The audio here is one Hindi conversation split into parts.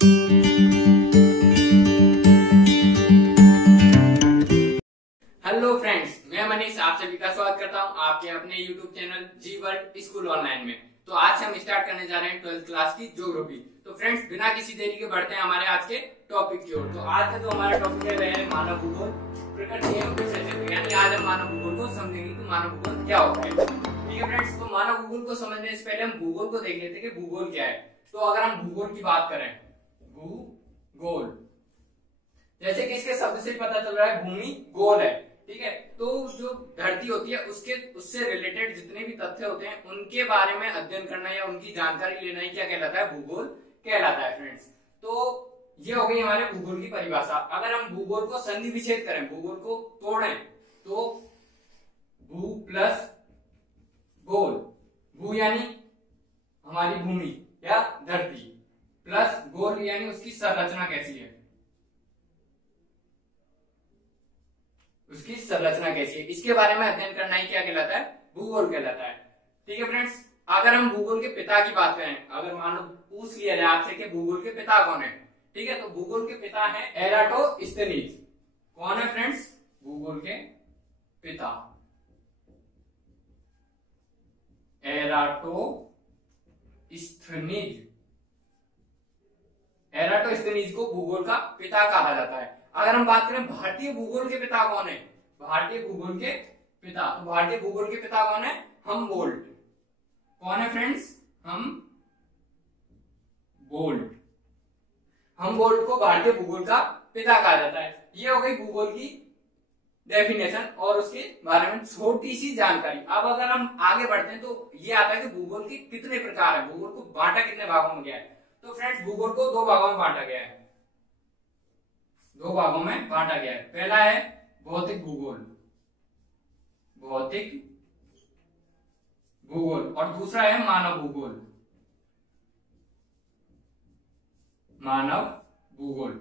हेलो फ्रेंड्स, मैं मनीष आप सभी का स्वागत करता हूं आपके अपने YouTube चैनल जी वर्ल्ड स्कूल ऑनलाइन में। तो आज से हम स्टार्ट करने जा रहे हैं 12th क्लास की ज्योग्राफी। तो फ्रेंड्स, बिना किसी देरी के बढ़ते हैं हमारे आज के टॉपिक की ओर। तो आज का जो हमारा टॉपिक है वह है मानव भूगोल, प्रकृति एवं विषय क्षेत्र। यानी आज हम मानव भूगोल को समझेंगे कि मानव भूगोल क्या होता है। ठीक है फ्रेंड्स, तो मानव भूगोल को समझने से पहले हम भूगोल को देख लेते हैं कि भूगोल क्या है। तो अगर हम भूगोल की बात करें, भूगोल जैसे कि इसके शब्द से पता चल रहा है भूमि गोल है। ठीक है, तो जो धरती होती है उससे रिलेटेड जितने भी तथ्य होते हैं उनके बारे में अध्ययन करना या उनकी जानकारी लेना ही क्या कहलाता है, भूगोल कहलाता है फ्रेंड्स। तो ये हो गई हमारे भूगोल की परिभाषा। अगर हम भूगोल को संधि विच्छेद करें, भूगोल को तोड़ें, तो भू प्लस गोल, भू यानी हमारी भूमि या धरती, प्लस गोल यानी उसकी संरचना कैसी है, उसकी संरचना कैसी है, इसके बारे में अध्ययन करना ही क्या कहलाता है, भूगोल कहलाता है। ठीक है फ्रेंड्स, अगर हम भूगोल के पिता की बात करें, अगर मानो पूछ लिया जाए आपसे कि भूगोल के पिता कौन है, ठीक है, तो भूगोल के पिता है एराटोस्थेनीज। कौन है फ्रेंड्स, भूगोल के पिता एराटोस्थेनीज। एराटोस्थेनीज को भूगोल का पिता कहा जाता है। अगर हम बात करें भारतीय भूगोल के पिता कौन है, भारतीय भूगोल के पिता, तो भारतीय भूगोल के पिता कौन है, हमबोल्ट। कौन है फ्रेंड्स, हमबोल्ट। हमबोल्ट को भारतीय भूगोल का पिता कहा जाता है। ये हो गई भूगोल की डेफिनेशन और उसके बारे में छोटी सी जानकारी। अब अगर हम आगे बढ़ते हैं तो ये आता है कि भूगोल के कितने प्रकार है, भूगोल को बांटा कितने भागों में गया है। तो फ्रेंड्स, भूगोल को दो भागों में बांटा गया है, दो भागों में बांटा गया है। पहला है भौतिक भूगोल, भौतिक भूगोल, और दूसरा है मानव भूगोल, मानव भूगोल।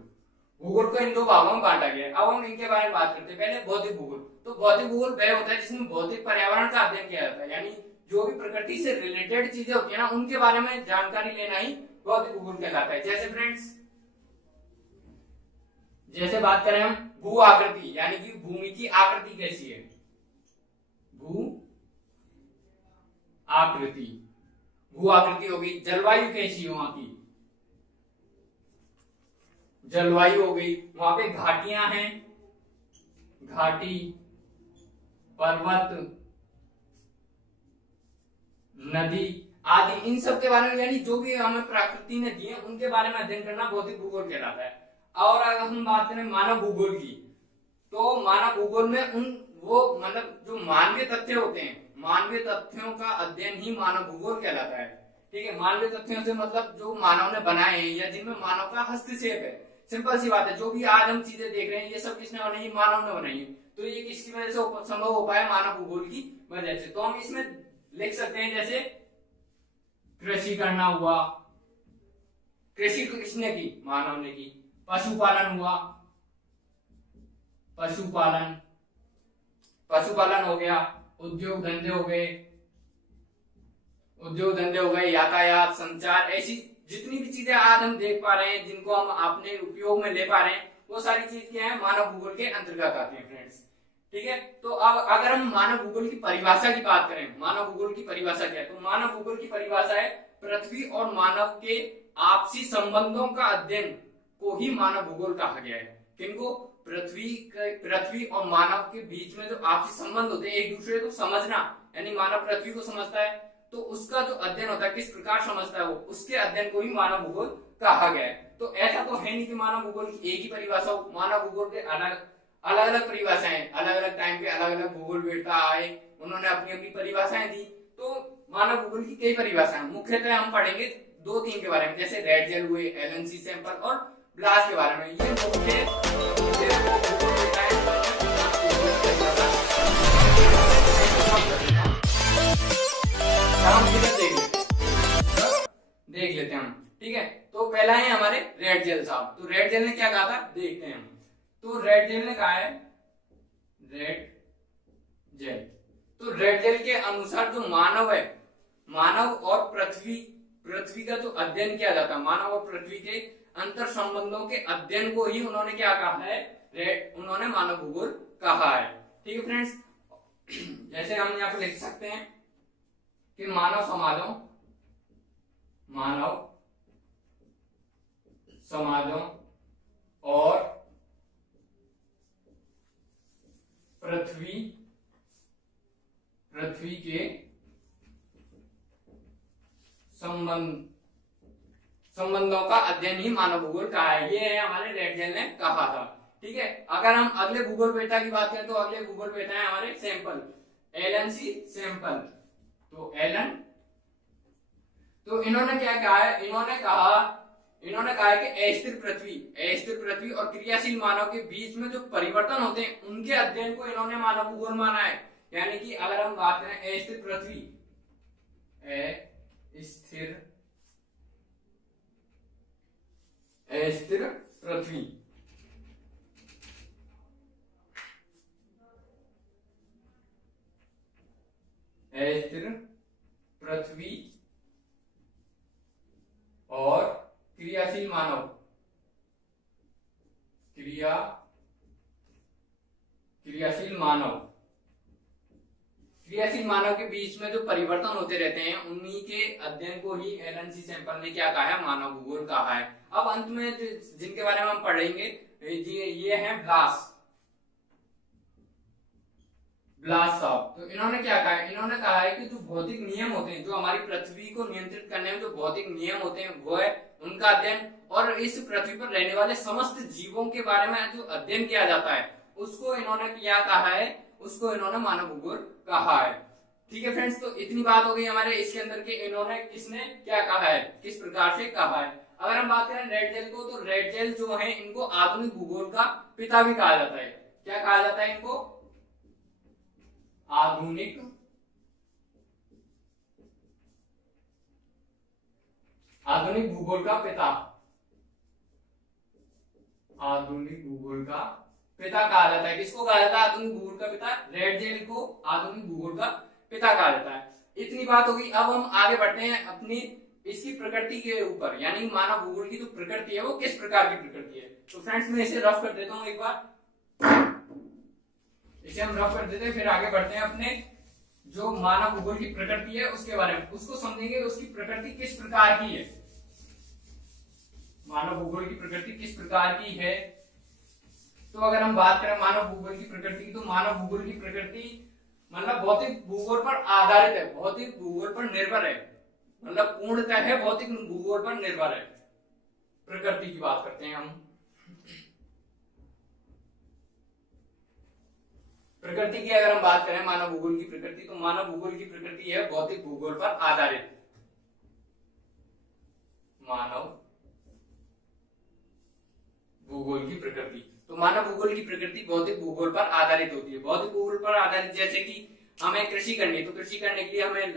भूगोल को इन दो भागों में बांटा गया है। अब हम इनके बारे में बात करते हैं। पहले भौतिक भूगोल। तो भौतिक भूगोल वह होता है जिसमें भौतिक पर्यावरण का अध्ययन किया जाता है, यानी जो भी प्रकृति से रिलेटेड चीजें होती है ना, उनके बारे में जानकारी लेना ही भौतिक भूगोल कहलाता है। जैसे फ्रेंड्स, जैसे बात करें हम भू आकृति, यानी कि भूमि की आकृति कैसी है, भू आकृति, भू आकृति होगी। जलवायु कैसी है वहां की, जलवायु हो गई। वहां पे घाटियां हैं, घाटी, पर्वत, नदी आदि, इन सब के बारे में, यानी जो भी हमें प्रकृति ने दिए उनके बारे में अध्ययन करना भौतिक भूगोल कहलाता है। और अगर हम बात करें मानव भूगोल की, तो मानव भूगोल में उन वो मतलब जो मानवीय तथ्य होते हैं, मानवीय तथ्यों का अध्ययन ही मानव भूगोल कहलाता है। ठीक है, मानवीय तथ्यों से मतलब जो मानव ने बनाए हैं या जिनमें मानव का हस्तक्षेप है। सिंपल सी बात है, जो भी आज हम चीजें देख रहे हैं ये सब किसने बनाई है, मानव ने बनाई है। तो ये किसकी वजह से संभव हो पाया, मानव भूगोल की वजह से। तो हम इसमें लिख सकते हैं जैसे कृषि करना हुआ, कृषि किसने की, मानव ने की। पशुपालन हुआ, पशुपालन, पशुपालन हो गया। उद्योग धंधे हो गए, उद्योग धंधे हो गए। यातायात, संचार, ऐसी जितनी भी चीजें आज हम देख पा रहे हैं, जिनको हम अपने उपयोग में ले पा रहे हैं, वो सारी चीज क्या है, मानव भूगोल के अंतर्गत आती है फ्रेंड्स। ठीक है, तो अब अगर हम मानव भूगोल की परिभाषा की बात करें, मानव भूगोल की परिभाषा क्या है, तो मानव भूगोल की परिभाषा है पृथ्वी और मानव के आपसी संबंधों का अध्ययन को ही मानव भूगोल कहा गया है। किनको, पृथ्वी और मानव के बीच में जो आपसी संबंध होते हैं, एक दूसरे को समझना, यानी मानव पृथ्वी को समझता है तो उसका जो अध्ययन होता है, किस प्रकार समझता है वो, उसके अध्ययन को ही मानव भूगोल कहा गया है। तो ऐसा तो है नहीं कि मानव भूगोल की एक ही परिभाषा हो। मानव भूगोल के अलग अलग परिभाषाएं, अलग अलग टाइम पे अलग अलग भूगोलवेत्ता आए, उन्होंने अपनी अपनी परिभाषाएं दी। तो मानव भूगोल की कई परिभाषाएं, मुख्यतः हम पढ़ेंगे दो तीन के बारे में, जैसे रेड जेल हुए, एलएनसी सैंपल और ब्लास्ट के बारे में। ये मुख्य देख लेते हैं हम। ठीक है, तो पहला है हमारे रेड जेल साहब। तो रेड जेल ने क्या कहा था, देखते हैं हम। तो रेड जेल ने कहा है, रेड जेल, तो रेड जेल के अनुसार जो मानव है, मानव और पृथ्वी का जो अध्ययन किया जाता है, मानव और पृथ्वी के अंतर संबंधों के अध्ययन को ही उन्होंने क्या कहा है, उन्होंने मानव भूगोल कहा है। ठीक है फ्रेंड्स, जैसे हम यहाँ पे लिख सकते हैं कि मानव समाजों और पृथ्वी के संबंधों का अध्ययन ही मानव भूगोल कहा है। ये है हमारे रेडजेल ने कहा था। ठीक है, अगर हम अगले भूगोल पेटा की बात करें तो अगले भूगोल पेटा है हमारे सैंपल, एलन सी सैंपल। तो एलन, तो इन्होंने क्या कहा है, इन्होंने कहा है कि अस्थिर पृथ्वी और क्रियाशील मानव के बीच में जो परिवर्तन होते हैं उनके अध्ययन को इन्होंने मानव भूगोल माना है। यानी कि अगर हम बात करें अस्थिर पृथ्वी और क्रियाशील मानव के बीच में जो परिवर्तन होते रहते हैं उन्हीं के अध्ययन को ही एलन सी सैंपल ने क्या कहा है, मानव भूगोल कहा है। अब अंत में जिनके बारे में हम पढ़ेंगे ये हैं ब्लास साहब। तो इन्होंने क्या कहा है, इन्होंने कहा है कि जो भौतिक नियम होते हैं, जो हमारी पृथ्वी को नियंत्रित करने में जो भौतिक नियम होते हैं वो है उनका अध्ययन, और इस पृथ्वी पर रहने वाले समस्त जीवों के बारे में जो अध्ययन किया जाता है उसको इन्होंने क्या कहा है, उसको इन्होंने मानव भूगोल कहा है। ठीक है फ्रेंड्स, तो इतनी बात हो गई हमारे इसके अंदर के इन्होंने किसने क्या कहा है, किस प्रकार से कहा है। अगर हम बात करें रेडजेल को, तो रेडजेल जो है इनको आधुनिक भूगोल का पिता भी कहा जाता है। क्या कहा जाता है इनको, आधुनिक भूगोल का पिता, आधुनिक भूगोल का पिता कहा जाता है। किसको कहा जाता है, आधुनिक भूगोल का पिता, रेडजेल को आधुनिक भूगोल का पिता कहा जाता है। इतनी बात होगी, अब हम आगे बढ़ते हैं अपनी इसकी प्रकृति के ऊपर, यानी मानव भूगोल की जो प्रकृति है वो किस प्रकार की प्रकृति है। तो फ्रेंड्स मैं इसे रफ कर देता हूं, एक बार इसे हम रफ कर देते हैं, फिर आगे बढ़ते हैं अपने जो मानव भूगोल की प्रकृति है उसके बारे में, उसको समझेंगे उसकी प्रकृति किस प्रकार की है, मानव भूगोल की प्रकृति किस प्रकार की है। तो अगर हम बात करें मानव भूगोल की प्रकृति की, तो मानव भूगोल की प्रकृति मतलब भौतिक भूगोल पर आधारित है, भौतिक भूगोल पर निर्भर है, मतलब पूर्णतः है भौतिक भूगोल पर निर्भर है। प्रकृति की बात करते हैं हम, प्रकृति की अगर हम बात करें मानव भूगोल की प्रकृति, तो मानव भूगोल की प्रकृति है भौतिक भूगोल पर आधारित, मानव भूगोल की प्रकृति। तो मानव भूगोल की प्रकृति भौतिक भूगोल पर आधारित होती है। भौतिक भूगोल पर आधारित, जैसे कि हमें कृषि करनी है, तो कृषि करने के लिए हमें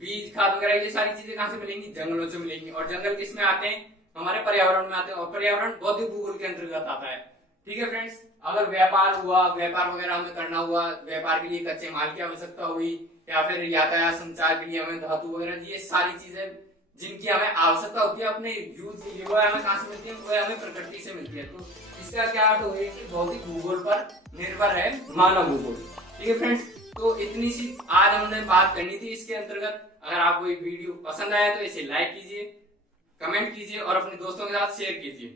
बीज खाद वगैरह ये सारी चीजें कहां से मिलेंगी, जंगलों से मिलेंगी। और जंगल किस में आते हैं, हमारे पर्यावरण में आते हैं, और पर्यावरण भौतिक भूगोल के अंतर्गत आता है। ठीक है फ्रेंड्स, अगर व्यापार हुआ, व्यापार वगैरह हमें करना हुआ, व्यापार के लिए कच्चे माल की आवश्यकता हुई, या फिर यातायात संचार के लिए हमें धातु वगैरह, ये सारी चीजें जिनकी हमें आवश्यकता होती है अपने यूज के लिए, वो हमें कहां से मिलती है, वो हमें प्रकृति से मिलती है। तो इसका क्या अर्थ हो गया कि भौतिक भूगोल पर निर्भर है मानव भूगोल। ठीक है फ्रेंड्स, तो इतनी सी आज हमने बात करनी थी इसके अंतर्गत। अगर आपको ये वीडियो पसंद आया तो इसे लाइक कीजिए, कमेंट कीजिए और अपने दोस्तों के साथ शेयर कीजिए।